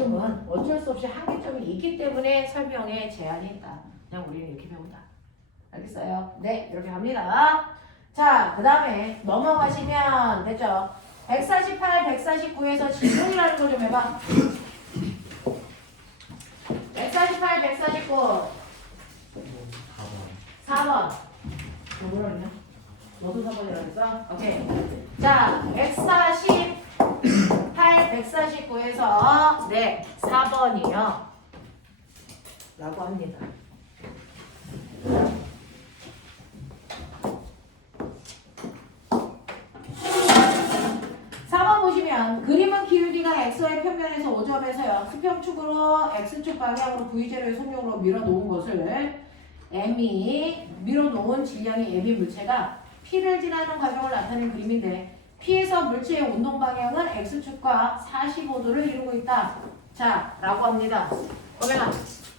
지금은 어쩔 수 없이 한계점이 있기 때문에 설명에 제한이 있다. 그냥 우리는 이렇게 배운다. 알겠어요? 네, 이렇게 갑니다. 자, 그 다음에 넘어가시면 됐죠? 148, 149에서 질문이라는 거 좀 해봐. 148, 149. 4번. 뭐라 그랬냐? 너도 4번이라고 했어? 오케이. 자, 148, 149에서 네, 4번이요. 라고 합니다. 4번 보시면 그림은 기울기가 x의 평면에서 5점에서요. 수평축으로 x축 방향으로 V제로의 속력으로 밀어놓은 것을 m이 밀어놓은 질량의 m인 물체가 P를 지나는 과정을 나타낸 그림인데 P에서 물체의 운동 방향은 x축과 45도를 이루고 있다. 자, 라고 합니다. 그러면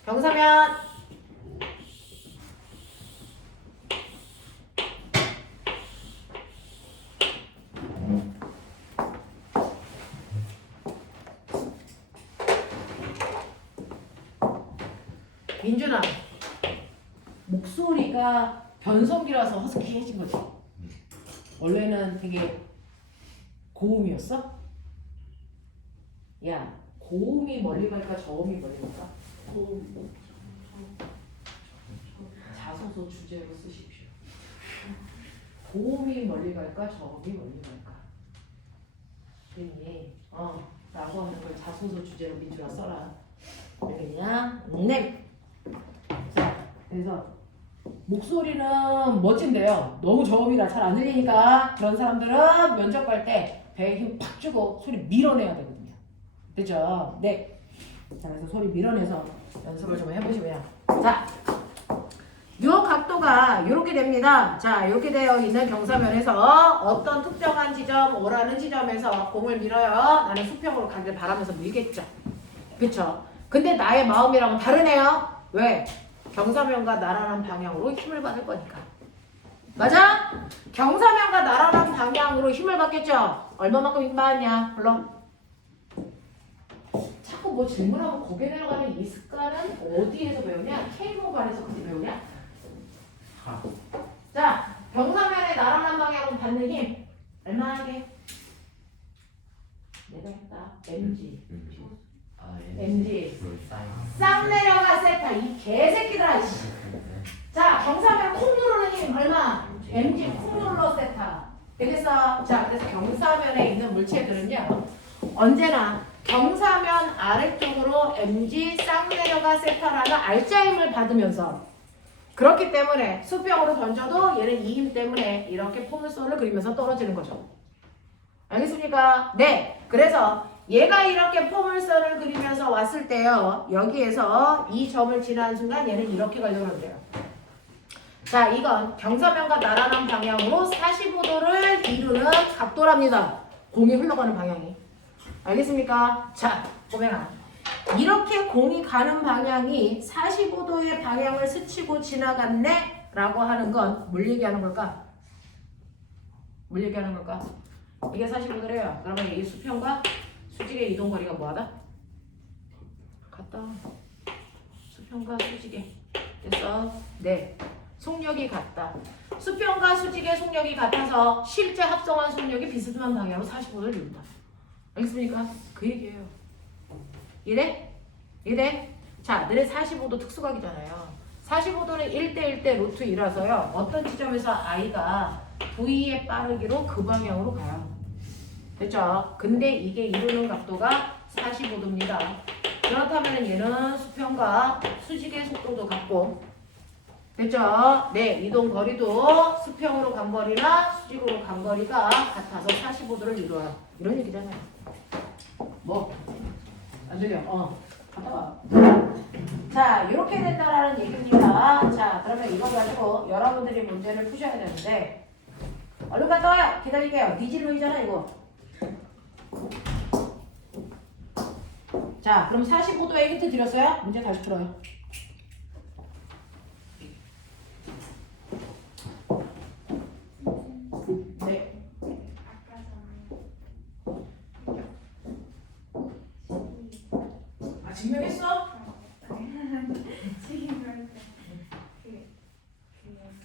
경사면 민준아, 목소리가 변성기라서 허스키해진 거지. 원래는 되게 고음이었어? 야, 고음이 멀리 갈까 저음이 멀리 갈까? 고음. 자소서 주제로 쓰십시오. 고음이 멀리 갈까 저음이 멀리 갈까? 그니 라고 하는 걸 자소서 주제로 민준아 써라. 알겠냐? 네. 자, 그래서 목소리는 멋진데요. 너무 저음이라 잘 안 들리니까 그런 사람들은 면접 갈 때 배에 힘 팍 주고 소리 밀어내야 되거든요. 됐죠? 네. 자, 그래서 소리 밀어내서 연습을 좀 해보시고요. 자, 요 각도가 이렇게 됩니다. 자, 이렇게 되어 있는 경사면에서 어떤 특정한 지점, 오라는 지점에서 공을 밀어요. 나는 수평으로 가길 바라면서 밀겠죠. 그쵸? 근데 나의 마음이랑은 다르네요. 왜? 경사면과 나란한 방향으로 힘을 받을 거니까. 맞아? 경사면과 나란한 방향으로 힘을 받겠죠? 얼마만큼 힘 받았냐? 불러. 자꾸 뭐 질문하면 고개 내려가는 이 습관은 어디에서 배우냐? K모반에서 그때 배우냐? 자, 경사면에 나란한 방향으로 받는 힘 얼마나게? 내가 했다. MG. MG. 쌍 내려가 세타. 이 개새끼들아. 자, 경사면 콩 누르는 힘 얼마? MG 콩 눌러 세타. 되겠어? 자, 그래서 경사면에 있는 물체들은요, 언제나 경사면 아래쪽으로 MG 쌍 내려가 세타라는 알짜힘을 받으면서, 그렇기 때문에 수평으로 던져도 얘는 이 힘 때문에 이렇게 포물선을 그리면서 떨어지는 거죠. 알겠습니까? 네. 그래서 얘가 이렇게 포물선을 그리면서 왔을 때요, 여기에서 이 점을 지나는 순간 얘는 이렇게 가려고 돼요. 자, 이건 경사면과 나란한 방향으로 45도를 이루는 각도랍니다. 공이 흘러가는 방향이. 알겠습니까? 자, 보면 이렇게 공이 가는 방향이 45도의 방향을 스치고 지나갔네? 라고 하는 건 뭘 얘기하는 걸까? 뭘 얘기하는 걸까? 이게 45도래요. 그러면 이 수평과 수직의 이동거리가 뭐하다? 같다. 수평과 수직의. 됐어? 네. 속력이 같다. 수평과 수직의 속력이 같아서 실제 합성한 속력이 비슷한 방향으로 45도를 이룬다. 알겠습니까? 그 얘기예요. 이래? 이래? 자, 너네 45도 특수각이잖아요. 45도는 1대1대 루트 2라서요. 어떤 지점에서 I가 V의 빠르기로 그 방향으로 가요. 됐죠? 근데 이게 이루는 각도가 45도입니다. 그렇다면 얘는 수평과 수직의 속도도 같고, 됐죠? 네, 이동 거리도 수평으로 간 거리나 수직으로 간 거리가 같아서 45도를 이루어요. 이런 얘기잖아요. 뭐? 안 들려? 갔다 와. 자, 이렇게 된다라는 얘기입니다. 자, 그러면 이거 가지고 여러분들이 문제를 푸셔야 되는데, 얼른 갔다 와요. 기다릴게요. 디질로이잖아, 이거. 자, 그럼 45도에 힌트 드렸어요? 문제 다시 풀어요. 네. 증명했어? 지금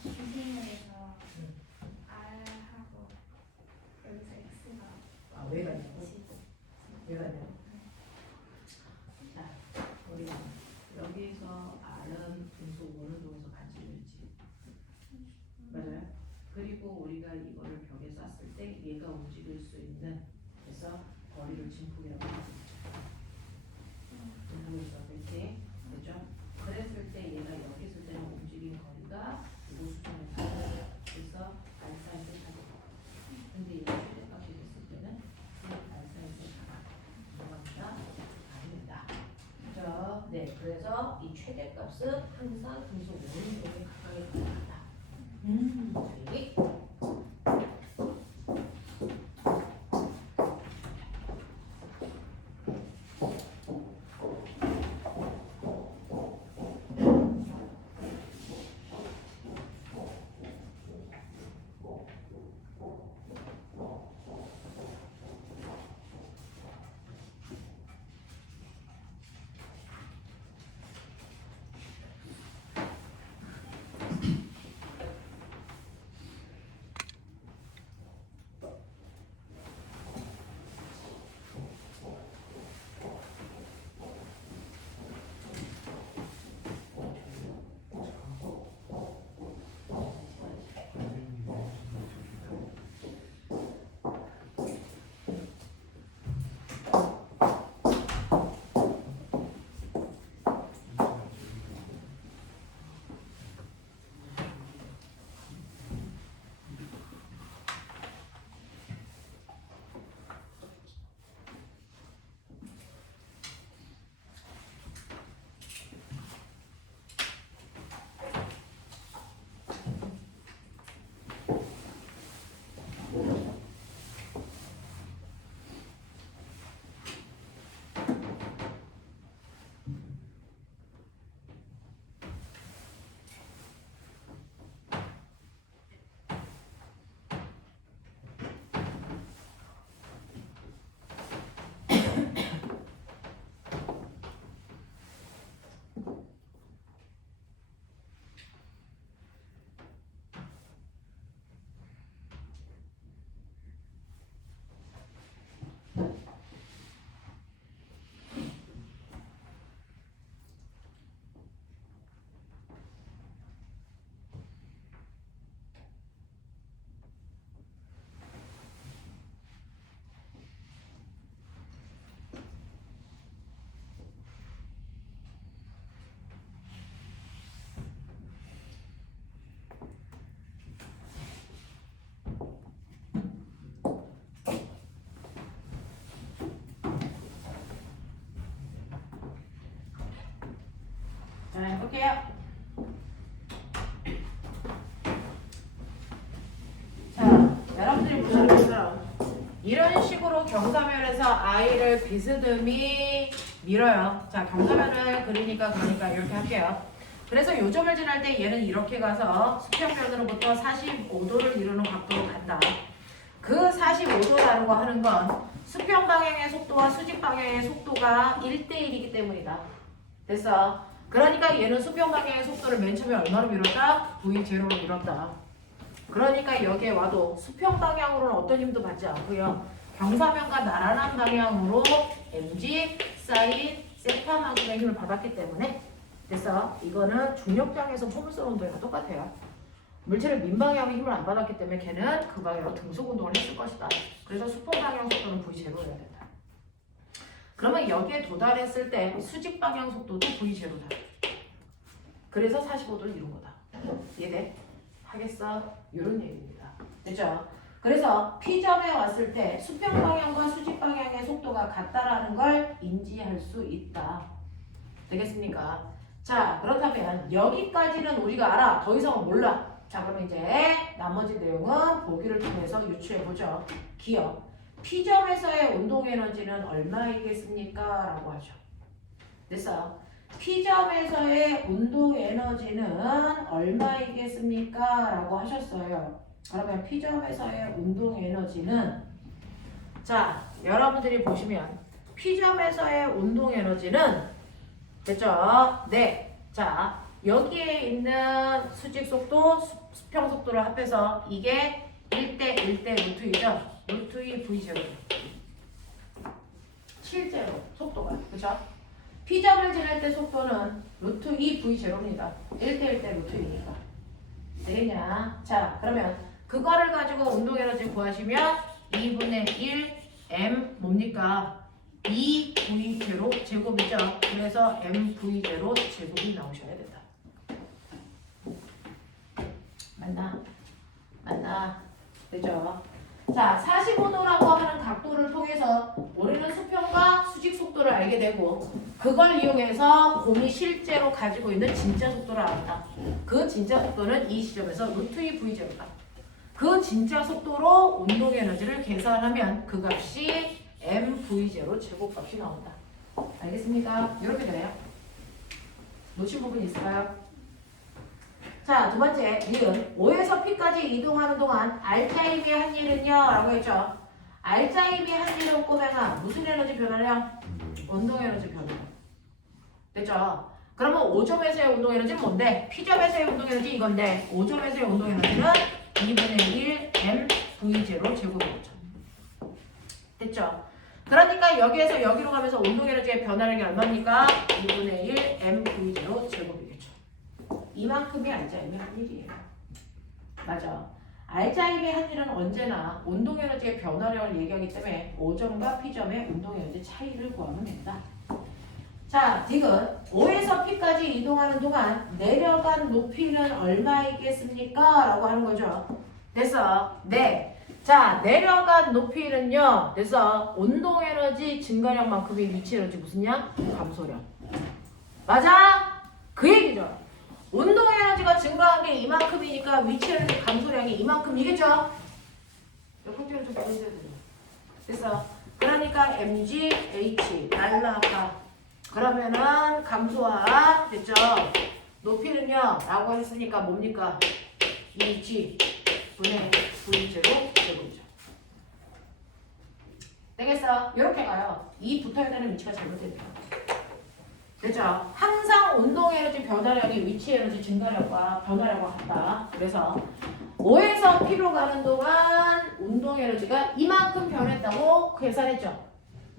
주식에서 R하고 여기서 X가 아, 왜 가냐고? 왜 가냐고? 자, 우리 여기서 R은 분수 어느 쪽에서 반지름이지? 맞아요? 그리고 우리가 이거를 벽에 쐈을 때 얘가 움직일 수 있는 그래서 거리를 진폭이라고 합니다. 이렇게 그죠? 그랬을 때 얘가 여기 있을 때는 움직인 거리가 이거 수준에 달라요. 그래서 알사에서 가게 근데 얘가 최대값이 됐을 때는 알사에서 들어갑니다. 아닙니다. 그죠? 네, 그래서 이 최대값은 항상 분수 오른쪽에 가까이 들어간다. 네. 자, 해볼게요. 자, 여러분들이 보시는 것처럼 이런 식으로 경사면에서 I를 비스듬히 밀어요. 자, 경사면을 그리니까 이렇게 할게요. 그래서 요점을 지날 때 얘는 이렇게 가서 수평면으로부터 45도를 이루는 각도로 간다. 그 45도라고 하는 건 수평 방향의 속도와 수직 방향의 속도가 1대1이기 때문이다. 됐어? 그러니까 얘는 수평 방향의 속도를 맨 처음에 얼마로 밀었다? V0로 밀었다. 그러니까 여기에 와도 수평 방향으로는 어떤 힘도 받지 않고요. 경사면과 나란한 방향으로 mg, 사인, 세타만큼의 힘을 받았기 때문에 그래서 이거는 중력장에서 포물선 운동이랑 똑같아요. 물체를 민방향의 힘을 안 받았기 때문에 걔는 그 방향으로 등속 운동을 했을 것이다. 그래서 수평 방향 속도는 V0여야 된다. 그러면 여기에 도달했을 때 수직 방향 속도도 V0다. 그래서 45도를 이룬 거다. 이해돼? 하겠어? 이런 얘기입니다. 됐죠? 그래서 P점에 왔을 때 수평 방향과 수직 방향의 속도가 같다라는 걸 인지할 수 있다. 되겠습니까? 자, 그렇다면 여기까지는 우리가 알아. 더 이상은 몰라. 자, 그러면 이제 나머지 내용은 보기를 통해서 유추해보죠. 기억. P점에서의 운동 에너지는 얼마이겠습니까? 라고 하죠. 됐어. P점에서의 운동 에너지는 얼마이겠습니까? 라고 하셨어요. 그러면 P점에서의 운동 에너지는 자, 여러분들이 보시면 P점에서의 운동 에너지는 됐죠? 네. 자, 여기에 있는 수직 속도, 수평 속도를 합해서 이게 1대 1대 루트 2죠? 루트 2 V0. 실제로 속도가. 그쵸? P점을 지날 때 속도는 루트 2 V0입니다. 1대 1대 루트 2니까. 되겠냐? 자, 그러면 그거를 가지고 운동 에너지 구하시면 2분의 1 M 뭡니까? 2V0 제곱이죠. 그래서 MV0 제곱이 나오셔야 된다. 맞나? 되죠? 자, 45도라고 하는 각도를 통해서 우리는 수평과 수직 속도를 알게 되고 그걸 이용해서 곰이 실제로 가지고 있는 진짜 속도를 알았다. 그 진짜 속도는 이 시점에서 루트 2 V0다. 그 진짜 속도로 운동 에너지를 계산하면 그 값이 MV0 제곱값이 나온다. 알겠습니까? 이렇게 돼요. 놓친 부분 있을까요? 자, 두 번째, 니은 5에서 P까지 이동하는 동안 R타입이 한 일은요? 라고 했죠. R타입이 한 일은 꼬맹아 무슨 에너지 변화냐? 운동 에너지 변화. 됐죠? 그러면 5점에서의 운동 에너지는 뭔데? P점에서의 운동 에너지 이건데 5점에서의 운동 에너지는 2분의 1 MV0 제곱이겠죠. 됐죠? 그러니까 여기에서 여기로 가면서 운동 에너지의 변화량이 얼마입니까? 2분의 1 MV0 제곱이겠죠. 이만큼이 R자임의 한 일이에요. 맞아. R자임의 한 일은 언제나 운동 에너지의 변화량을 얘기하기 때문에 5점과 P점의 운동 에너지 차이를 구하면 된다. 자, 디귿 5에서 P까지 이동하는 동안 내려간 높이는 얼마이겠습니까? 라고 하는 거죠. 됐어? 네. 자, 내려간 높이는요. 그래서 운동 에너지 증가량만큼의 위치 에너지 무슨냐? 감소량. 맞아? 그 얘기죠. 운동 에너지가 증가한 게 이만큼이니까 위치 에너지 감소량이 이만큼이겠죠? 옆으로 좀 보여주세요. 됐어. 그러니까 mg, h 날라가. 그러면은 감소한 됐죠? 높이는요 라고 했으니까 뭡니까? 2g 분의 v0 제곱이죠. 되겠어? 이렇게 가요. 이 붙어야 되는 위치가 잘못됩니다. 됐죠? 항상 운동 에너지 변화량이 위치 에너지 증가량과 변화량과 같다. 그래서 5에서 P로 가는 동안 운동 에너지가 이만큼 변했다고 계산했죠.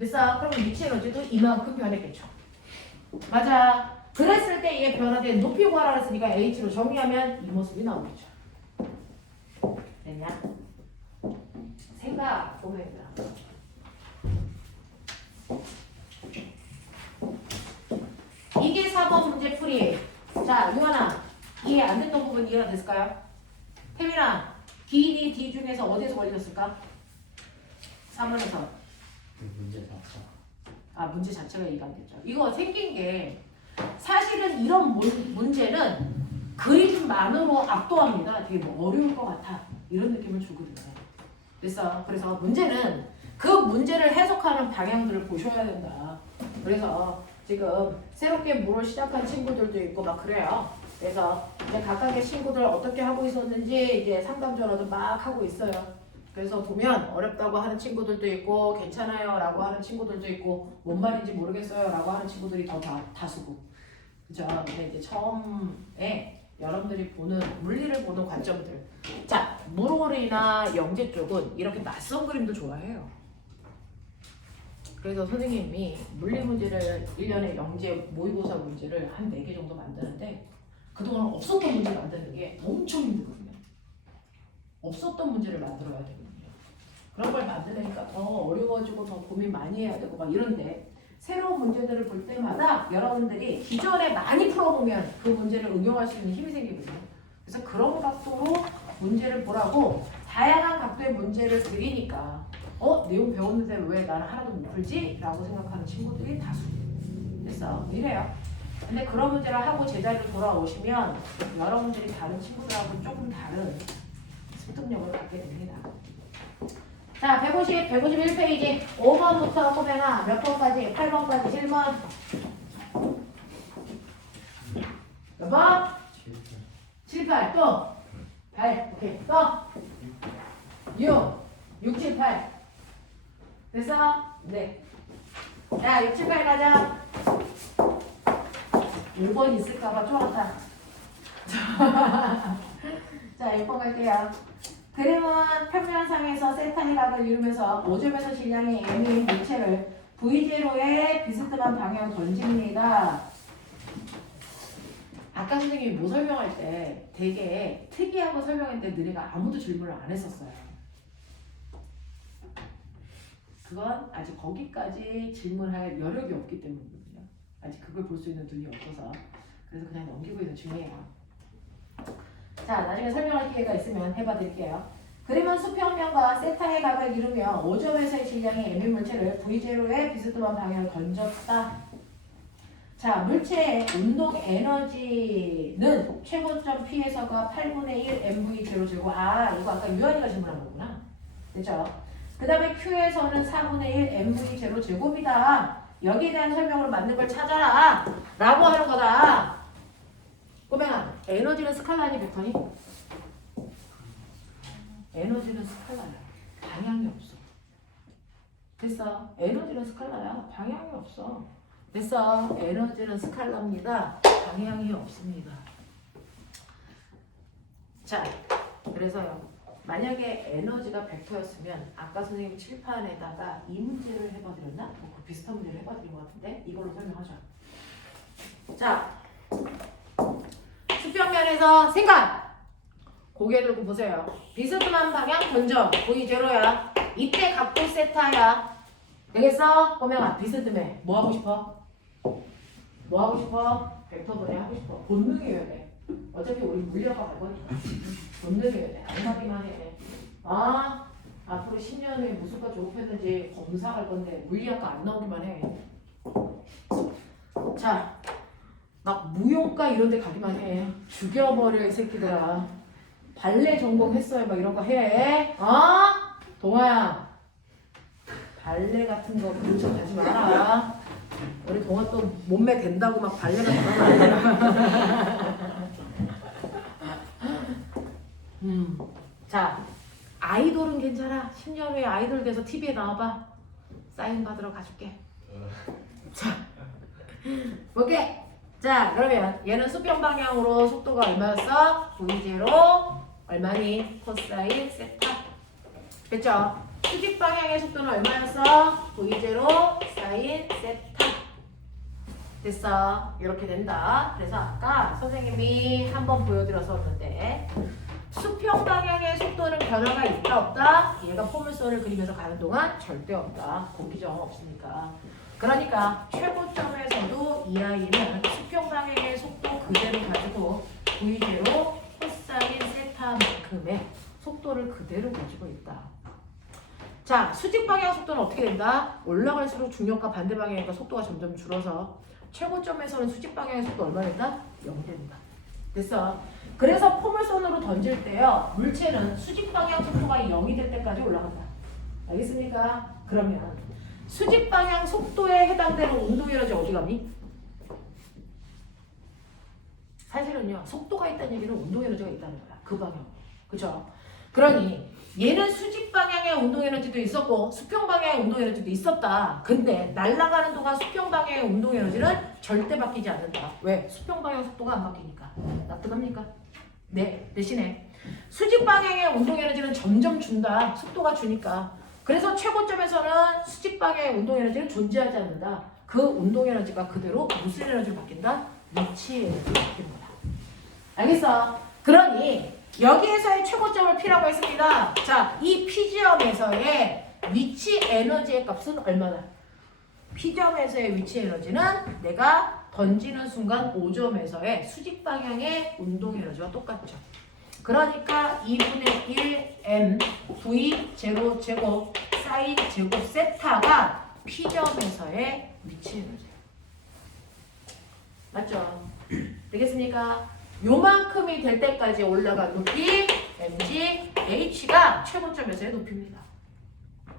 됐어? 그러면 위치 에너지도 이만큼 변했겠죠. 맞아. 그랬을 때 이게 변화된 높이 구하라 했으니까 H로 정리하면 이 모습이 나오겠죠. 됐냐? 생각 보면 됩니다. 이게 4번 문제 풀이에요. 자, 유한아, 이해 안 됐던 부분 이해가 됐을까요? 태민아, 길이 D 중에서 어디에서 걸렸을까? 3번에서. 문제 자체. 아, 문제 자체가 이해가 안 됐죠. 이거 생긴 게 사실은 이런 문제는 그림만으로 압도합니다. 되게 뭐 어려울 것 같아. 이런 느낌을 주거든요. 그래서 문제는 그 문제를 해석하는 방향들을 보셔야 된다. 그래서 지금 새롭게 물을 시작한 친구들도 있고 막 그래요. 그래서 이제 각각의 친구들 어떻게 하고 있었는지 이제 상담 전화도 막 하고 있어요. 그래서 보면 어렵다고 하는 친구들도 있고 괜찮아요 라고 하는 친구들도 있고 뭔 말인지 모르겠어요 라고 하는 친구들이 더 다수고. 그죠? 근데 이제 처음에 여러분들이 보는 물리를 보는 관점들. 자, 물오리나 영재 쪽은 이렇게 낯선 그림도 좋아해요. 그래서 선생님이 물리 문제를 1년에 영재 모의고사 문제를 한 4개 정도 만드는데 그동안 없었던 문제를 만드는 게 엄청 힘들거든요. 없었던 문제를 만들어야 되거든요. 그런 걸 만들려니까 더 어려워지고 더 고민 많이 해야 되고 막 이런데 새로운 문제들을 볼 때마다 여러분들이 기존에 많이 풀어보면 그 문제를 응용할 수 있는 힘이 생기거든요. 그래서 그런 각도로 문제를 보라고 다양한 각도의 문제를 드리니까 내용 배웠는데 왜 나는 하나도 못 풀지? 라고 생각하는 친구들이 다수. 됐어. 이래요. 근데 그런 문제를 하고 제자리로 돌아오시면 여러분들이 다른 친구들하고 조금 다른 습득력을 갖게 됩니다. 자, 151페이지 5번부터 보면은 몇 번까지? 8번까지 7번. 몇 번? 7, 8. 또? 8. 오케이. 또? 6. 6, 7, 8. 됐어? 네. 자, 6, 7, 8 가자. 1번 있을까봐 쫄았다. 자, 6번 갈게요. 그림은 평면상에서 세타의 각을 이루면서 5점에서 질량이 m인 물체를 V0에 비스듬한 방향 던집니다. 아까 선생님이 뭐 설명할 때 되게 특이하고 설명했는데 너네가 아무도 질문을 안 했었어요. 그건 아직 거기까지 질문할 여력이 없기 때문이거든요. 아직 그걸 볼 수 있는 눈이 없어서. 그래서 그냥 넘기고 있는 중이에요. 자, 나중에 설명할 기회가 있으면 해봐 드릴게요. 그림은 수평면과 세타의 각을 이루며 5점에서의 질량의 m인 물체를 V0에 비스듬한 방향을 던졌다. 자, 물체의 운동 에너지는 최고점 P에서가 8분의 1 mv0 제곱. 아, 이거 아까 유한이가 질문한 거구나. 그죠? 그 다음에 Q에서는 4분의 1 mv0 제곱이다. 여기에 대한 설명으로 맞는 걸 찾아라 라고 하는 거다. 그러면 에너지는 스칼라니 벡터니? 에너지는 스칼라야. 방향이 없어. 됐어. 에너지는 스칼라야. 방향이 없어. 됐어. 에너지는 스칼라입니다. 방향이 없습니다. 자, 그래서요. 만약에 에너지가 벡터였으면 아까 선생님 칠판에다가 이 문제를 해봐드렸나? 뭐 그 비슷한 문제를 해봐드린 것 같은데 이걸로 설명하자. 자, 수평면에서 생각! 고개 들고 보세요. 비스듬한 방향 던져. V0야. 이때 각도 세타야. 되겠어? 보면 비스듬해. 뭐 하고 싶어? 뭐 하고 싶어? 벡터 분해 하고 싶어. 본능이어야 돼. 어차피 우리 물려가 갈 거니까. 본능이어야 돼. 안 하기만 해. 아, 앞으로 10년 후에 무슨과 졸업했는지 검사할 건데 물리학과 안 나오기만 해. 자, 막 무용과 이런 데 가기만 해. 죽여버려 이 새끼들아. 발레 전공했어요 막 이런 거 해. 어? 동아야. 발레 같은 거 그런 척 하지 마라. 우리 동아 또 몸매 된다고 막 발레 같은 거 하면 자, 아이돌은 괜찮아. 10년 후에 아이돌 돼서 TV에 나와봐. 사인 받으러 가줄게. 자, 볼게. 자, 그러면 얘는 수평 방향으로 속도가 얼마였어? V0 얼마니? 코사인 세타. 됐죠? 수직 방향의 속도는 얼마였어? V0 사인 세타. 됐어. 이렇게 된다. 그래서 아까 선생님이 한번 보여드렸었는데 수평 방향의 속도는 변화가 있다 없다? 얘가 포물선을 그리면서 가는 동안 절대 없다. 공기저항 없으니까. 그러니까 최고점에서도 이 아이는 수평 방향의 속도 그대로 가지고 V0 코사인 세타만큼의 속도를 그대로 가지고 있다. 자, 수직 방향 속도는 어떻게 된다? 올라갈수록 중력과 반대 방향이니까 속도가 점점 줄어서 최고점에서는 수직 방향의 속도 얼마 된다? 0 된다. 됐어. 그래서 포물선으로 던질 때요. 물체는 수직 방향 속도가 0이 될 때까지 올라간다. 알겠습니까? 그러면 수직 방향 속도에 해당되는 운동 에너지 어디 가니? 사실은요. 속도가 있다는 얘기는 운동 에너지가 있다는 거야. 그 방향. 그죠? 그러니 얘는 수직 방향의 운동 에너지도 있었고 수평 방향의 운동 에너지도 있었다. 근데 날아가는 동안 수평 방향의 운동 에너지는 절대 바뀌지 않는다. 왜? 수평 방향 속도가 안 바뀌니까. 납득합니까? 네. 대신에 수직 방향의 운동 에너지는 점점 준다. 속도가 주니까. 그래서 최고점에서는 수직 방향의 운동 에너지는 존재하지 않는다. 그 운동 에너지가 그대로 무슨 에너지로 바뀐다? 위치 에너지로 바뀌는 거다. 알겠어? 그러니 여기에서의 최고점을 P라고 했습니다. 자, 이 P지점에서의 위치 에너지의 값은 얼마나? P점에서의 위치 에너지는 내가 던지는 순간 5점에서의 수직 방향의 운동 에너지와 똑같죠. 그러니까 2분의 1 m v0 제곱 사인 제곱 세타가 P점에서의 위치 에너지예요. 맞죠? 되겠습니까? 요만큼이 될 때까지 올라간 높이 mg h가 최고점에서의 높이입니다.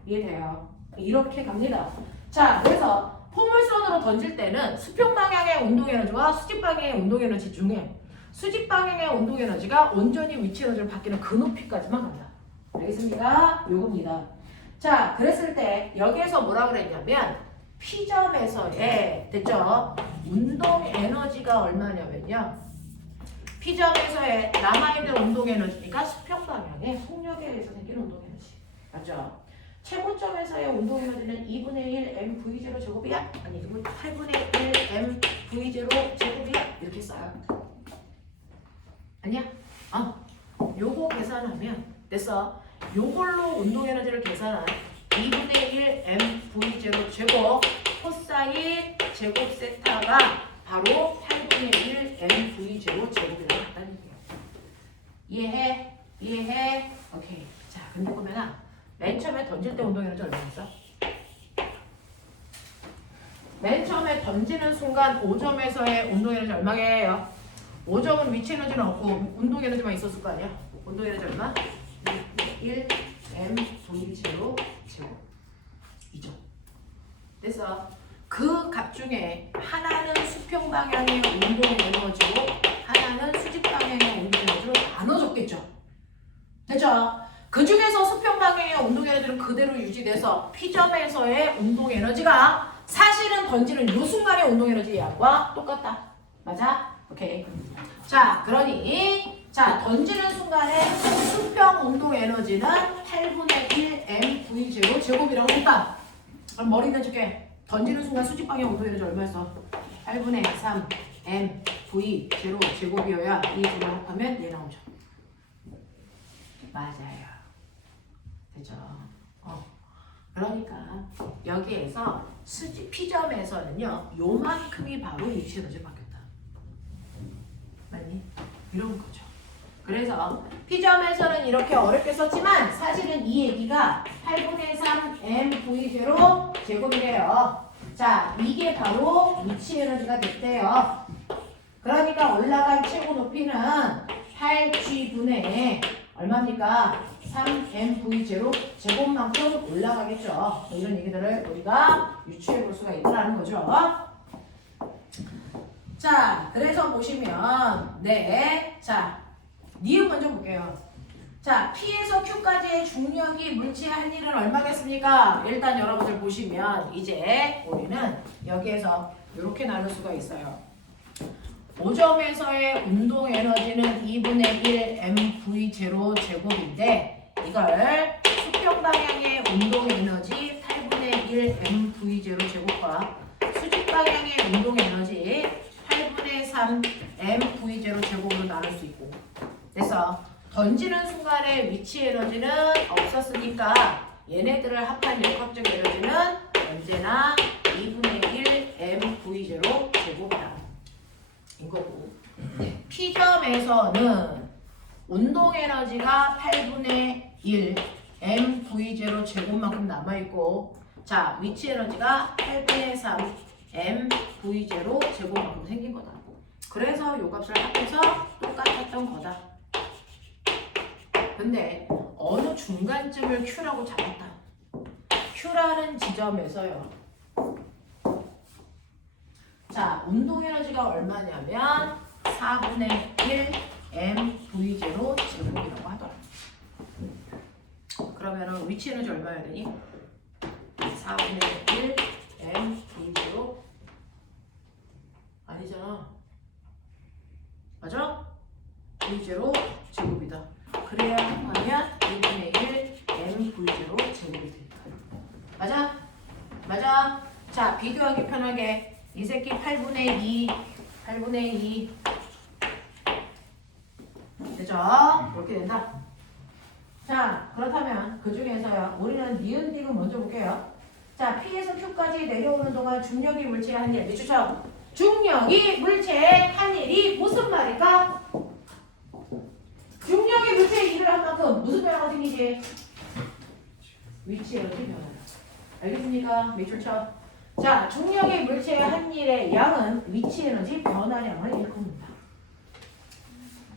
이해돼요? 이렇게 갑니다. 자, 그래서 포물선으로 던질 때는 수평 방향의 운동 에너지와 수직 방향의 운동 에너지 중에 수직 방향의 운동 에너지가 온전히 위치 에너지로 바뀌는 그 높이까지만 간다. 알겠습니까? 요겁니다. 자, 그랬을 때 여기에서 뭐라 그랬냐면 P점에서의 됐죠? 운동 에너지가 얼마냐면요. P점에서의 남아있는 운동 에너지니까 수평 방향의 속력에 의해서 생기는 운동 에너지. 맞죠? 최고점에서의 운동 에너지는 2분의 1 mv0 제곱이야? 아니 이거 8분의 1 mv0 제곱이야? 이렇게 써요. 아니야? 요거 계산하면 됐어. 요걸로 운동 에너지를 계산한 2분의 1 mv0 제곱 코사인 제곱 세타가 바로 8분의 1 mv0 제곱이라고 한다는 얘기야. 이해해? 이해해? 오케이. 자, 근데 보면은 맨 처음에 던질 때 운동 에너지 얼마였어? 맨 처음에 던지는 순간 5점에서의 운동 에너지 얼마게요? 5점은 위치 에너지는 없고 운동 에너지만 있었을 거 아니야? 운동 에너지 얼마? 1 mv0 제곱 2점. 됐어. 그 값 중에 하나는 수평 방향의 운동 에너지고 하나는 수직 방향의 운동 에너지로 나눠줬겠죠. 됐죠? 그 중에서 수평 방향의 운동 에너지는 그대로 유지돼서 P점에서의 운동 에너지가 사실은 던지는 요 순간의 운동 에너지 양과 똑같다. 맞아? 오케이. 자, 그러니 자, 던지는 순간의 수평 운동 에너지는 8분의 1 mv0 제곱이라고 했다. 그럼 머리 내줄게. 던지는 순간 수직 방향 운동 에너지 얼마였어? 8분의 3 mv0 제곱이어야 이 둘을 합하면 얘 나오죠. 맞아요. 되죠? 그러니까 여기에서 P점에서는요, 요만큼이 바로 위치 에너지 바뀌었다. 맞니? 이런 거죠. 그래서 P점에서는 이렇게 어렵게 썼지만 사실은 이 얘기가 8분의 3 mv0 제곱이래요. 자, 이게 바로 위치 에너지가 됐대요. 그러니까 올라간 최고 높이는 8g분의 얼마입니까? 3mv0 제곱만큼 올라가겠죠. 이런 얘기들을 우리가 유추해 볼 수가 있다는 거죠. 자, 그래서 보시면 자, 니은 먼저 볼게요. 자, P에서 Q까지의 중력이 물체의 한 일은 얼마겠습니까? 일단 여러분들 보시면 이제 우리는 여기에서 이렇게 나눌 수가 있어요. 5점에서의 운동 에너지는 2분의 1 mv0 제곱인데 이걸 수평 방향의 운동 에너지 8분의 1 mv0 제곱과 수직 방향의 운동 에너지 8분의 3 mv0 제곱으로 나눌 수 있고, 그래서 던지는 순간의 위치 에너지는 없었으니까 얘네들을 합한 역학적 에너지는 언제나 2분의 1 mv0 제곱이다. 이거고, P점에서는 운동 에너지가 8분의 1 mv0 제곱만큼 남아있고, 자, 위치 에너지가 8분의 3 mv0 제곱만큼 생긴 거다. 그래서 요 값을 합해서 똑같았던 거다. 근데 어느 중간쯤을 Q라고 잡았다. Q라는 지점에서요. 자, 운동 에너지가 얼마냐면 4분의 1 mv0 제곱이라고 하더라. 그러면은 위치 에너지 얼마여야 되니? 4분의 1 mv0 아니잖아. 맞아? v0 제곱이다. 그래야 하면 2분의 1 mv0 제곱이 된다. 맞아? 맞아? 자, 비교하기 편하게 이 새끼 8분의 2 되죠? 이렇게 된다. 자, 그렇다면 그 중에서요, 우리는 니은 디귿 먼저 볼게요. 자, P에서 Q까지 내려오는 동안 중력이 물체의 한 일. 미추죠? 중력이 물체의 한 일이 무슨 말일까? 중력이 물체의 일을 한 만큼 무슨 변화가 생기지? 위치 에너지 변화. 알겠습니까? 미추죠? 자, 중력의 물체의 한 일의 양은 위치 에너지 변화량을 일컫는다.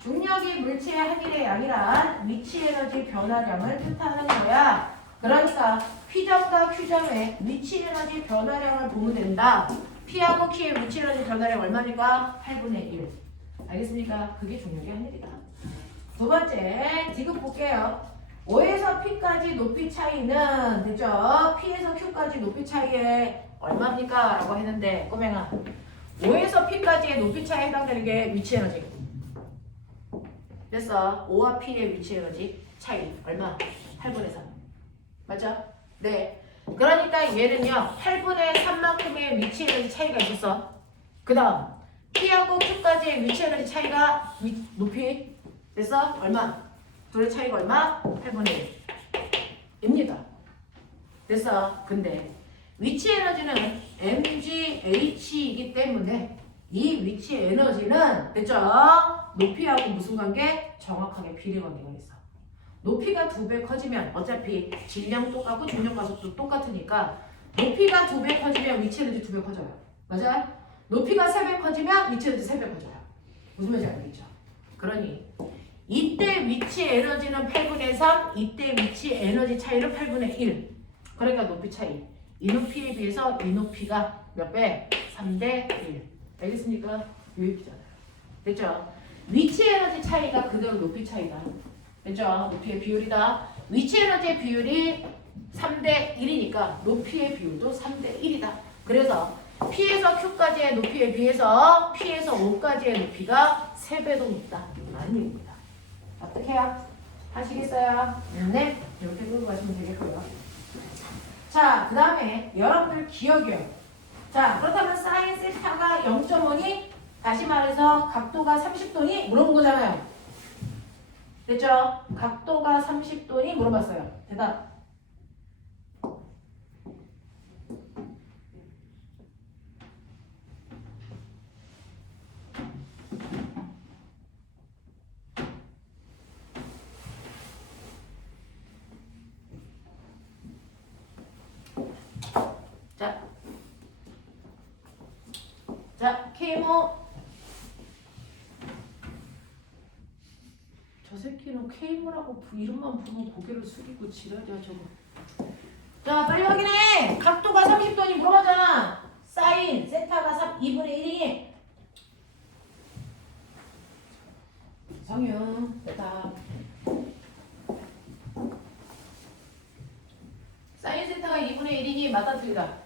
중력이 물체의 한 일의 양이란 위치 에너지 변화량을 뜻하는 거야. 그러니까 P점과 Q점의 위치 에너지 변화량을 보면 된다. P하고 Q의 위치 에너지 변화량 얼마입니까? 8분의 1. 알겠습니까? 그게 중력의 한 일이다. 두 번째, 디귿 볼게요. 5에서 P까지 높이 차이는 됐죠? P에서 Q까지 높이 차이에 얼마입니까? 라고 했는데 꼬맹아 5에서 P까지의 높이 차이에 해당되는 게 위치 에너지. 됐어. O와 P의 위치 에너지 차이 얼마? 8분의 3. 맞죠? 네. 그러니까 얘는요 8분의 3만큼의 위치 에너지 차이가 있었어. 그 다음 P하고 Q까지의 위치 에너지 차이가 높이 됐어? 얼마? 둘의 차이가 얼마? 8분의 1입니다. 됐어. 근데 위치 에너지는 mgh이기 때문에 이 위치 에너지는 됐죠? 높이하고 무슨 관계? 정확하게 비례 관계가 있어. 높이가 2배 커지면 어차피 질량 똑같고 중력 가속도 똑같으니까 높이가 2배 커지면 위치 에너지 2배 커져요. 맞아요? 높이가 3배 커지면 위치 에너지 3배 커져요. 무슨 말인지 알겠죠? 그러니 이때 위치 에너지는 8분의 3, 이때 위치 에너지 차이는 8분의 1. 그러니까 높이 차이. 이 높이에 비해서 이 높이가 몇 배? 3대 1. 알겠습니까? 유입이잖아요. 됐죠? 위치 에너지 차이가 그대로 높이 차이다. 됐죠? 높이의 비율이다. 위치 에너지의 비율이 3대 1이니까 높이의 비율도 3대 1이다. 그래서 P에서 Q까지의 높이에 비해서 P에서 O까지의 높이가 3배도 높다. 라는 얘기입니다. 어떻게 해요? 하시겠어요? 네. 이렇게 끌고 가시면 되겠고요. 자, 그 다음에 여러분들 기억이요. 자, 그렇다면 사인 세타가 0.5니? 다시 말해서 각도가 30도니? 물어본 거잖아요. 됐죠? 각도가 30도니? 물어봤어요. 대답. 자, K모. 저 새끼는 K모라고 이름만 보면 고개를 숙이고 지랄이야 저거. 자, 빨리 확인해. 각도가 30도니 물어봤잖아. 사인 세타가 2분의 1이니. 성윤 됐다. 사인 세타가 2분의 1이니 맞다 틀리다.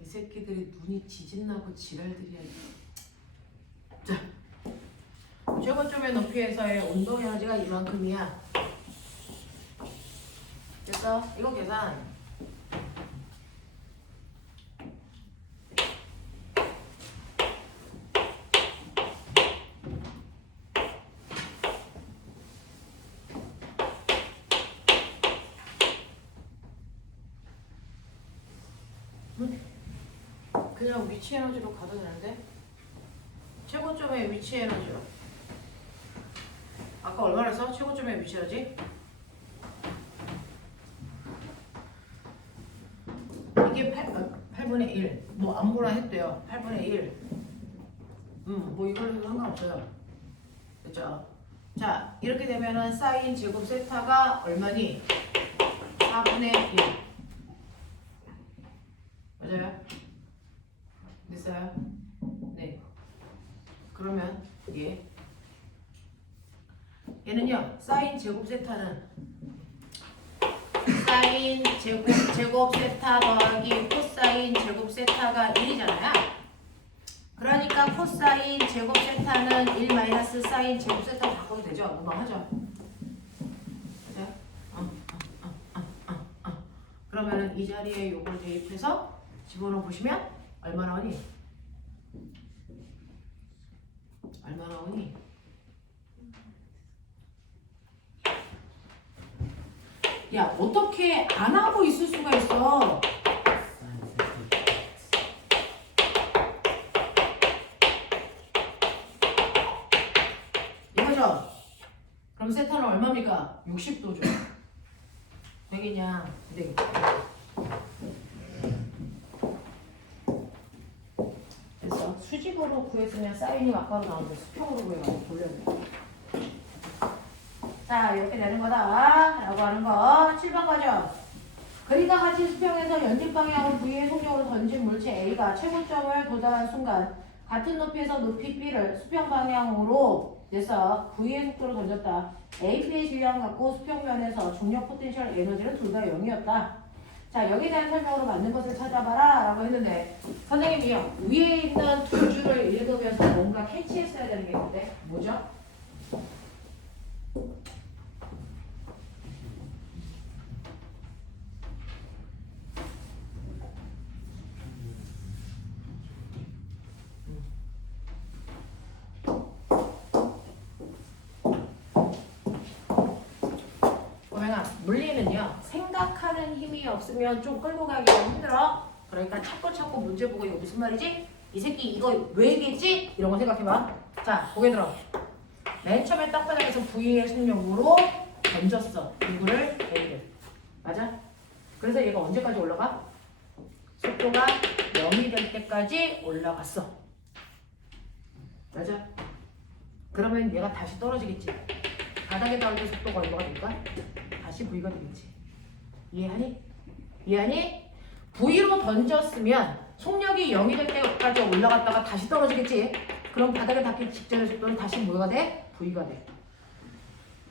이 새끼들이 눈이 지진나고 지랄들이야. 자, 최고점의 높이에서의 운동 에너지가 이만큼이야. 됐어? 이거 계산. 그냥 위치 에너지로 가도 되는데? 최고점의 위치 에너지로. 아까 얼마나 했어? 최고점의 위치 에너지? 이게 8분의 1. 뭐 아무거나 해도 돼요. 8분의 1. 뭐 이걸로 해도 상관없어요. 됐죠? 자, 이렇게 되면은 사인 제곱 세타가 얼마니? 4분의 1. 맞아요? 됐어요? 네. 그러면 얘는요. 사인 제곱 세타는 사인 제곱 세타 더하기 코사인 제곱 세타가 1이잖아요. 그러니까 코사인 제곱 세타는 1 마이너스 사인 제곱 세타 바꿔도 되죠? 무방하죠? 그죠? 그러면은 이 자리에 요걸 대입해서 집어넣어 보시면 얼마 나오니? 얼마 나오니? 야, 어떻게 안 하고 있을 수가 있어? 이거죠? 그럼 세타는 얼마입니까? 60도죠. 되겠냐? 네. 됐어. 수직으로 구했으면 사인이 막바로 나오는데 수평으로 구해가지고 돌려내. 자, 이렇게 되는 거다 라고 하는 거. 7번 가죠. 그림과 같이 수평에서 연집 방향으로 V의 속력으로 던진 물체 A가 최고점을 도달한 순간 같은 높이에서 높이 B를 수평 방향으로 내서 V의 속도로 던졌다. AP의 질량 갖고 수평면에서 중력 포텐셜 에너지는 둘 다 0이었다. 자, 여기에 대한 설명으로 맞는 것을 찾아봐라 라고 했는데 선생님이요. 위에 있는 두 줄을 읽으면서 뭔가 캐치했어야 되는 게 있는데 뭐죠? 물리는요 생각하는 힘이 없으면 좀 끌고 가기가 힘들어. 그러니까 찾고 문제 보고 이거 무슨 말이지? 이 새끼 이거 왜겠지? 이런 거 생각해봐. 자 고개 들어. 맨 처음에 땅바닥에서 V의 속력으로 던졌어. 누구를? A를. 맞아? 그래서 얘가 언제까지 올라가? 속도가 0이 될 때까지 올라갔어. 맞아? 그러면 얘가 다시 떨어지겠지. 바닥에 닿을 때 속도가 얼마가 될까? 다시 V가 되겠지. 이해하니? 이해하니? V로 던졌으면 속력이 0이 될 때까지 올라갔다가 다시 떨어지겠지. 그럼 바닥에 닿기 직전의 속도는 다시 뭐가 돼? V가 돼.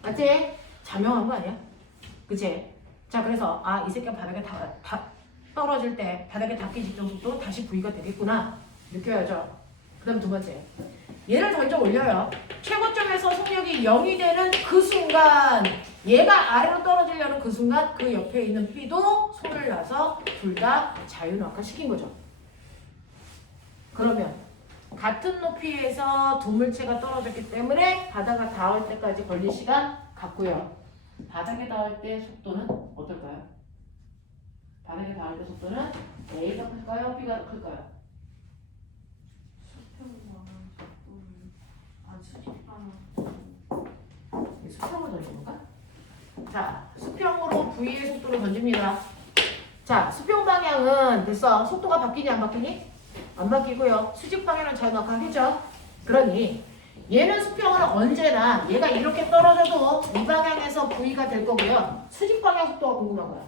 맞지? 자명한 거 아니야? 그치? 자 그래서 이 새끼가 바닥에 떨어질 때 바닥에 닿기 직전 속도 다시 V가 되겠구나. 느껴야죠. 그 다음 두 번째. 얘를 던져 올려요. 최고점에서 속력이 0이 되는 그 순간 얘가 아래로 떨어지려는 그 순간 그 옆에 있는 P도 손을 놔서 둘 다 자유낙하 시킨 거죠. 그러면 같은 높이에서 두 물체가 떨어졌기 때문에 바닥에 닿을 때까지 걸린 시간 같고요. 바닥에 닿을 때 속도는 어떨까요? 바닥에 닿을 때 속도는 A가 클까요? B가 클까요? 수평으로 던지는 건가? 자, 수평으로 V의 속도를 던집니다. 자, 수평 방향은 됐어. 속도가 바뀌니 안 바뀌니? 안 바뀌고요. 수직 방향은 자유낙하겠죠? 그러니 얘는 수평은 언제나 얘가 이렇게 떨어져도 이 방향에서 V가 될 거고요. 수직 방향 속도가 궁금한 거야.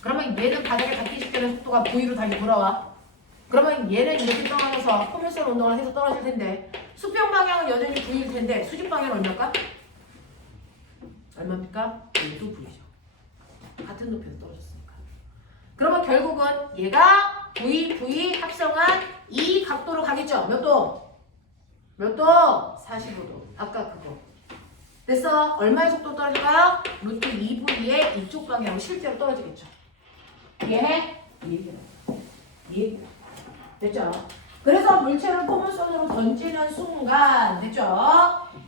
그러면 얘는 바닥에 닿기 직전의 속도가 V로 다시 돌아와. 그러면 얘는 이렇게 떨어져서 포물선 운동을 해서 떨어질 텐데 수평 방향은 여전히 V일 텐데 수직 방향은 얼마일까? 얼마입니까? 얘도 V죠. 같은 높이에서 떨어졌으니까. 그러면 결국은 얘가 V 합성한 이 각도로 가겠죠? 몇 도? 몇 도? 45도. 아까 그거. 됐어? 얼마의 속도로 떨어질까요? 루트 2V의 이쪽 방향으로 실제로 떨어지겠죠. 이해해? 이해해. 됐죠? 그래서 물체를 포물선으로 던지는 순간 됐죠?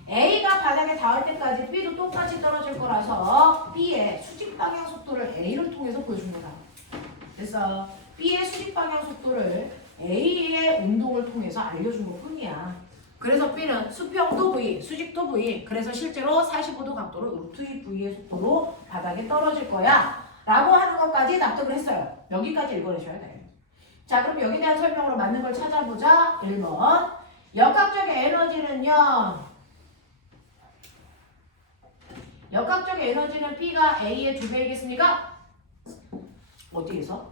A가 바닥에 닿을 때까지 B도 똑같이 떨어질 거라서 B의 수직 방향 속도를 A를 통해서 보여준 거다. 그래서 B의 수직 방향 속도를 A의 운동을 통해서 알려준 것 뿐이야. 그래서 B는 수평도 V, 수직도 V. 그래서 실제로 45도 각도로 루트 2V의 속도로 바닥에 떨어질 거야. 라고 하는 것까지 납득을 했어요. 여기까지 읽어내셔야 돼요. 자, 그럼 여기에 대한 설명으로 맞는 걸 찾아보자. 1번. 역학적의 에너지는요. 역학적의 에너지는 B가 A의 2배이겠습니까? 어디에서?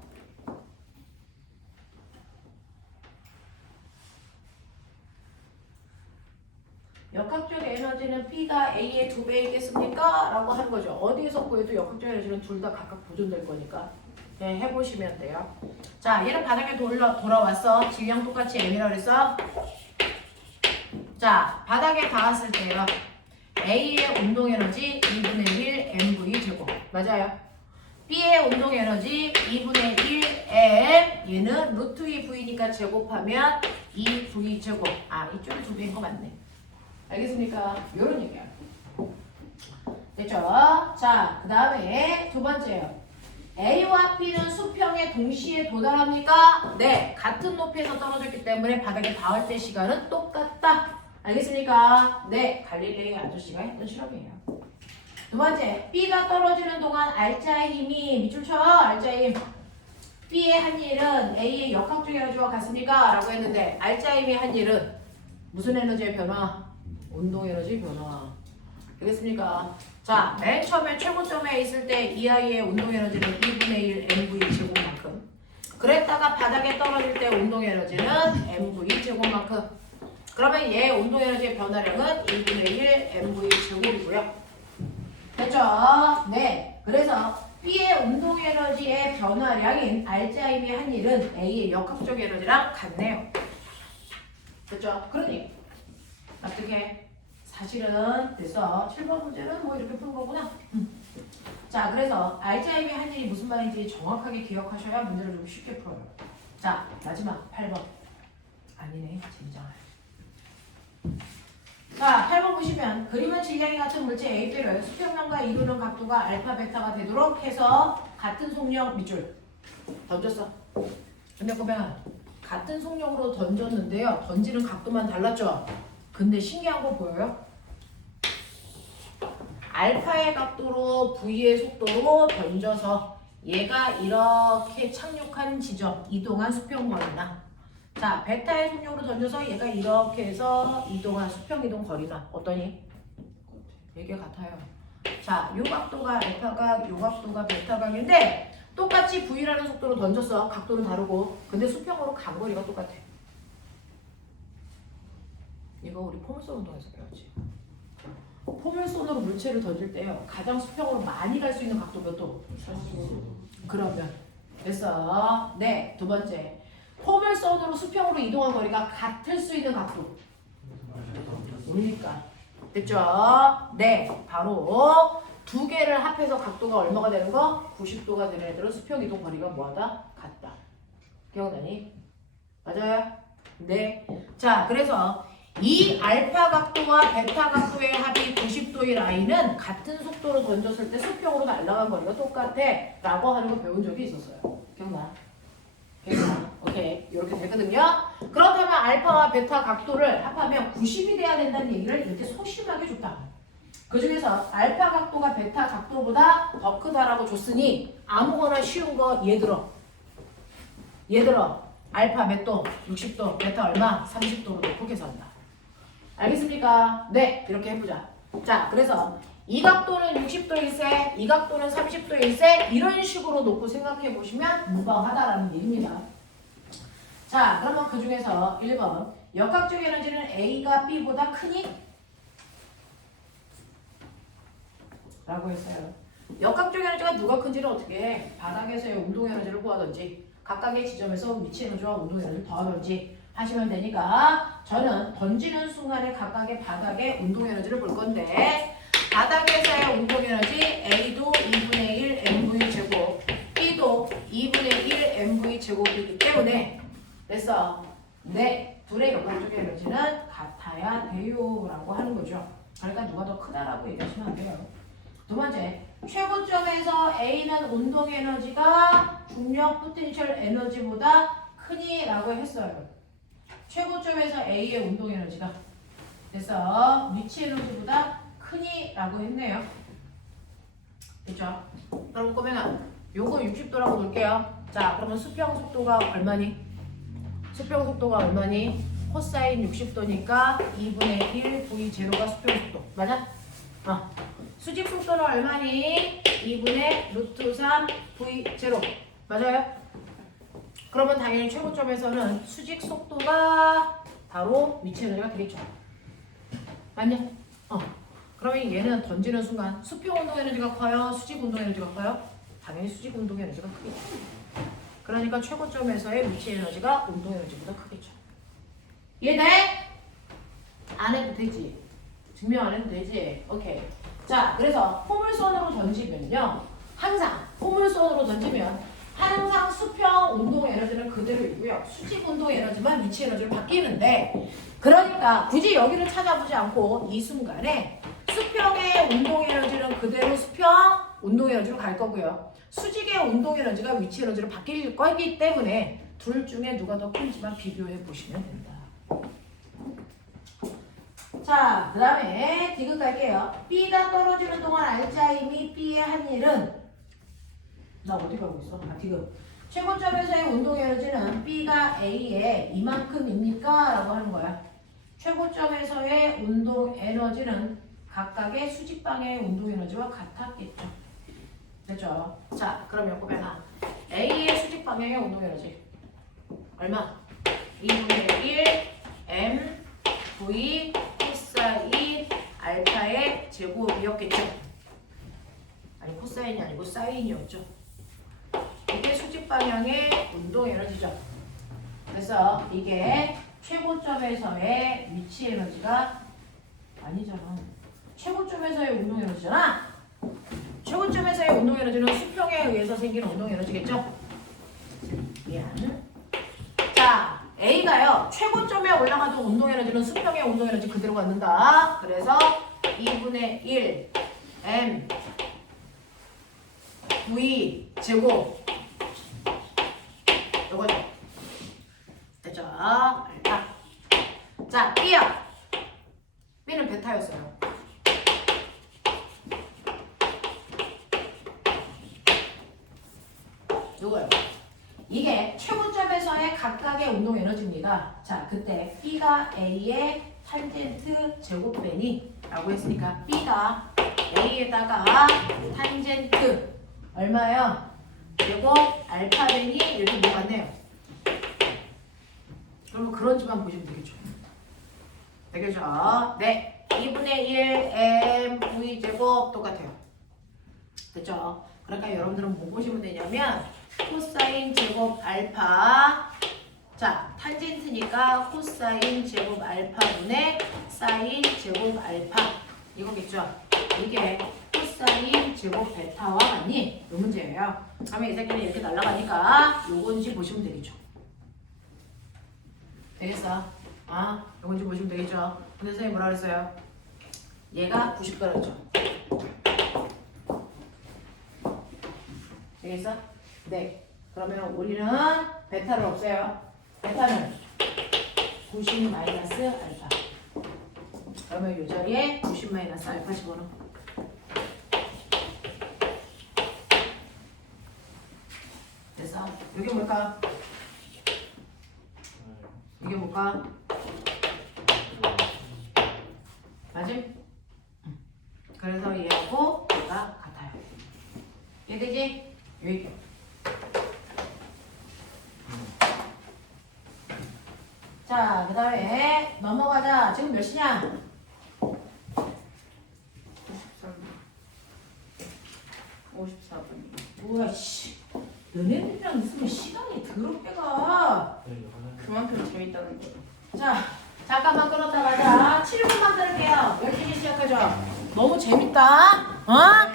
역학적 에너지는 P가 A의 2배이겠습니까? 라고 하는 거죠. 어디에서 구해도 역학적 에너지는 둘 다 각각 보존될 거니까 네, 해보시면 돼요. 자, 얘는 바닥에 돌아왔어. 질량 똑같이 M이라고 그랬어. 자, 바닥에 닿았을 때요. A의 운동 에너지 2분의 1 mv 제곱. 맞아요. B의 운동 에너지 2분의 1 m. 얘는 루트 2v니까 제곱하면 2v 제곱. 이쪽에 2배인 거 맞네. 알겠습니까? 요런 얘기야. 됐죠? 자, 그 다음에 두 번째요. A와 B는 수평에 동시에 도달합니까? 네. 같은 높이에서 떨어졌기 때문에 바닥에 닿을 때 시간은 똑같다. 알겠습니까? 네. 갈릴레이 아저씨가 했던 실험이에요. 두 번째. B가 떨어지는 동안 알자의 힘이 밑줄 쳐. 알자의 힘. B의 한 일은 A의 역학적 에너지와 같습니까? 라고 했는데 알자의 힘이 한 일은 무슨 에너지의 변화? 운동 에너지 변화. 알겠습니까? 자, 맨 처음에 최고점에 있을 때 이 아이의 운동 에너지는 2분의 1 mv 제곱만큼. 그랬다가 바닥에 떨어질 때 운동 에너지는 mv 제곱만큼. 그러면 얘 운동 에너지의 변화량은 1분의 1 mv 제곱이고요. 됐죠? 네. 그래서 B의 운동 에너지의 변화량인 R자임이 한 일은 A의 역학적 에너지랑 같네요. 됐죠? 그러니 어떻게? 사실은 됐어. 7번 문제는 뭐 이렇게 푸는 거구나. 자, 그래서 R자임이 한 일이 무슨 말인지 정확하게 기억하셔야 문제를 좀 쉽게 풀어요. 자, 마지막 8번. 아니네. 재미잖아요. 자, 8번 보시면 그림은 질량이 같은 물체 A배를 수평면과 이루는 각도가 알파, 베타가 되도록 해서 같은 속력 밑줄 던졌어. 근데 보면 같은 속력으로 던졌는데요. 던지는 각도만 달랐죠? 근데 신기한 거 보여요? 알파의 각도로 V의 속도로 던져서 얘가 이렇게 착륙한 지점, 이동한 수평거리나 자, 베타의 속력으로 던져서 얘가 이렇게 해서 이동한 수평이동 거리나 어떠니? 이게 같아요. 자, 요 각도가 알파각, 요 각도가 베타각인데 똑같이 V라는 속도로 던졌어. 각도는 다르고. 근데 수평으로 간 거리가 똑같아. 이거 우리 포물선 운동에서 배웠지. 포물선으로 물체를 던질 때요. 가장 수평으로 많이 갈 수 있는 각도 몇 도? 그러면 됐어. 네, 두 번째. 포물선으로 수평으로 이동한 거리가 같을 수 있는 각도. 그러니까 됐죠? 네, 바로 두 개를 합해서 각도가 얼마가 되는 거? 90도가 되는 애들은 수평 이동 거리가 뭐하다? 같다. 기억나니? 맞아요? 네. 자, 그래서 이 알파 각도와 베타 각도의 합이 90도의 라인은 같은 속도로 던졌을 때 수평으로 날아간 거리가 똑같아 라고 하는 거 배운 적이 있었어요. 기억나? 오케이. 이렇게 되거든요. 그렇다면 알파와 베타 각도를 합하면 90이 돼야 된다는 얘기를 이렇게 소심하게 줬다. 그 중에서 알파 각도가 베타 각도보다 더 크다라고 줬으니 아무거나 쉬운 거 얘 들어 알파 몇 도? 60도. 베타 얼마? 30도로 놓고 계산한다. 알겠습니까? 네. 이렇게 해보자. 자, 그래서 이 각도는 60도일세, 이 각도는 30도일세 이런 식으로 놓고 생각해 보시면 무방하다라는 얘기입니다. 자, 그러면 그 중에서 1번 역학적 에너지는 A가 B보다 크니? 라고 했어요. 역학적 에너지가 누가 큰지를 어떻게 해? 바닥에서의 운동 에너지를 구하든지 각각의 지점에서 위치 에너지와 운동 에너지를 더하든지 하시면 되니까 저는 던지는 순간에 각각의 바닥의 운동 에너지를 볼 건데 바닥에서의 운동 에너지 A도 2분의 1 mv 제곱 B도 2분의 1 mv 제곱이기 때문에 됐어. 네, 둘의 역학적 에너지는 같아야 돼요 라고 하는 거죠. 그러니까 누가 더 크다라고 얘기하시면 안 돼요. 두 번째, 최고점에서 A는 운동 에너지가 중력 포텐셜 에너지보다 크니? 라고 했어요. 최고점에서 A의 운동 에너지가 됐어. 위치 에너지보다 크니? 라고 했네요. 됐죠? 그럼 꼬맹아, 요거 60도라고 놓을게요. 자, 그러면 수평 속도가 얼마니? 수평 속도가 얼마니? 코사인 60도니까 2분의 1 V 제로가 수평 속도. 맞아? 수직 속도는 얼마니? 2분의 루트 3 V 제로. 맞아요? 그러면 당연히 최고점에서는 수직 속도가 바로 위치 에너지가 되겠죠. 맞냐? 그러면 얘는 던지는 순간 수평 운동 에너지가 커요? 수직 운동 에너지가 커요? 당연히 수직 운동 에너지가 크겠죠. 그러니까 최고점에서의 위치 에너지가 운동 에너지보다 크겠죠. 이해돼? 안 해도 되지. 증명 안 해도 되지. 오케이. 자, 그래서 포물선으로 던지면요. 항상 포물선으로 던지면 항상 수평 운동 에너지는 그대로 있고요. 수직 운동 에너지만 위치 에너지로 바뀌는데 그러니까 굳이 여기를 찾아보지 않고 이 순간에 수평의 운동 에너지는 그대로 수평 운동 에너지로 갈 거고요. 수직의 운동 에너지가 위치 에너지로 바뀔 거기 때문에 둘 중에 누가 더 큰지만 비교해 보시면 됩니다. 자, 그 다음에 디귿 갈게요. B가 떨어지는 동안 R자임이 B의 한 일은 나 어디 가고 있어? 디귿. 최고점에서의 운동 에너지는 B가 A에 이만큼입니까? 라고 하는 거야. 최고점에서의 운동 에너지는 각각의 수직방의 운동 에너지와 같았겠죠. 됐죠? 자, 그러면 꼬매나 A의 수직 방향의 운동 에너지 얼마? 2분의 1 M V 코사인 알파의 제곱이었겠죠. 아니 코사인이 아니고 사인이었죠. 이게 수직 방향의 운동 에너지죠. 그래서 이게 최고점에서의 위치 에너지가 아니잖아. 최고점에서의 운동 에너지잖아. 최고점에서의 운동 에너지는 수평에 의해서 생기는 운동 에너지겠죠? 미안. 자, A가요. 최고점에 올라가도 운동 에너지는 수평의 운동 에너지 그대로 갖는다. 그래서 2분의 1 M V 제곱 요거죠. 됐죠? 알파. 자, B야. B는 베타였어요. 요거요. 이게 최고점에서의 각각의 운동 에너지입니다. 자, 그때 B가 A의 탄젠트 제곱배니 라고 했으니까 B가 A에다가 탄젠트 얼마예요? 제곱 알파배니 이렇게 들어갔네요. 그러면 그런지만 보시면 되겠죠. 되겠죠? 네. 2분의 1 M V 제곱 똑같아요. 됐죠? 그러니까 여러분들은 뭐 보시면 되냐면 코사인 제곱 알파. 자, 탄젠트니까 코사인 제곱 알파분의 사인 제곱 알파. 이거겠죠? 이게 코사인 제곱 베타와 같니? 이 문제예요. 그러면 이 새끼는 이렇게 날아가니까 요건지 보시면 되겠죠. 되겠어? 아, 요건지 보시면 되겠죠? 근데 선생님 뭐라 그랬어요? 얘가 90도라죠. 되겠어? 네. 그러면 우리는 베타를 없애요. 베타는 90 마이너스 알파. 그러면 이 자리에 90 마이너스 알파 집어넣어. 됐어? 이게 뭘까? 이게 뭘까? 맞지? 그래서 얘하고 얘가 같아요. 이해되지? 여기. 자, 그 다음에 넘어가자. 지금 몇 시냐? 54분. 뭐야, 씨. 너네들이랑 있으면 시간이 더럽게 가. 그만큼 재밌다는 거죠. 자, 잠깐만 끊었다 가자. 7분만 들을게요. 12시 시작하죠. 너무 재밌다. 어?